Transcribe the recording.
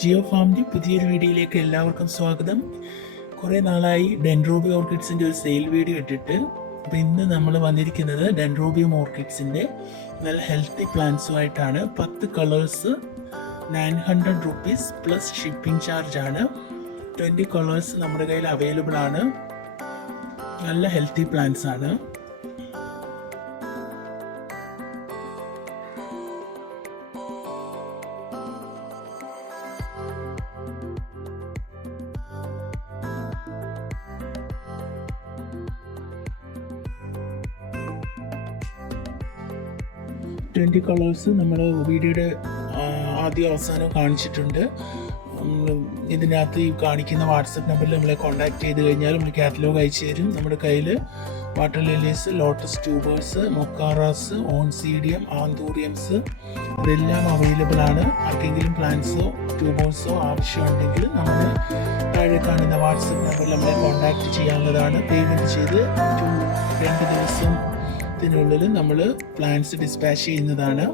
ജിയോ ഫാമിൻ്റെ പുതിയൊരു വീഡിയോയിലേക്ക് എല്ലാവർക്കും സ്വാഗതം. കുറേ നാളായി ഡെൻഡ്രോബിയം ഓർക്കിഡ്സിൻ്റെ ഒരു സെയിൽ വീഡിയോ ഇട്ടിട്ട്. അപ്പോൾ ഇന്ന് നമ്മൾ വന്നിരിക്കുന്നത് ഡെൻഡ്രോബിയം ഓർക്കിഡ്സിൻ്റെ നല്ല ഹെൽത്തി പ്ലാന്റ്സുമായിട്ടാണ്. 10 colours 900 rupees plus shipping charge ആണ്. 20 കളേഴ്സ് നമ്മുടെ കയ്യിൽ അവൈലബിൾ ആണ്. നല്ല ഹെൽത്തി പ്ലാന്റ്സ് ആണ്. ട്വൻറ്റി കളേഴ്സ് നമ്മൾ വീഡിയോയുടെ ആദ്യം അവസാനം കാണിച്ചിട്ടുണ്ട്. ഇതിനകത്ത് ഈ കാണിക്കുന്ന വാട്സപ്പ് നമ്പറിൽ നമ്മളെ കോൺടാക്ട് ചെയ്ത് കഴിഞ്ഞാൽ നമ്മൾ കാറ്റലോഗ് അയച്ചു തരും. നമ്മുടെ കയ്യിൽ water lilies, lotus tubers, mokaras, oncidium, anthuriums ഇതെല്ലാം അവൈലബിൾ ആണ്. ആർക്കെങ്കിലും പ്ലാന്റ്സോ ട്യൂബേഴ്സോ ആവശ്യമുണ്ടെങ്കിൽ നമ്മുടെ താഴെ കാണുന്ന വാട്സപ്പ് നമ്പറിൽ നമ്മളെ കോൺടാക്ട് ചെയ്യാവുന്നതാണ്. പേയ്മെൻറ്റ് ചെയ്ത് 2 ദിവസത്തിനുള്ളിൽ നമ്മൾ പ്ലാന്റ്സ് ഡിസ്പാച്ച് ചെയ്യുന്നതാണ്.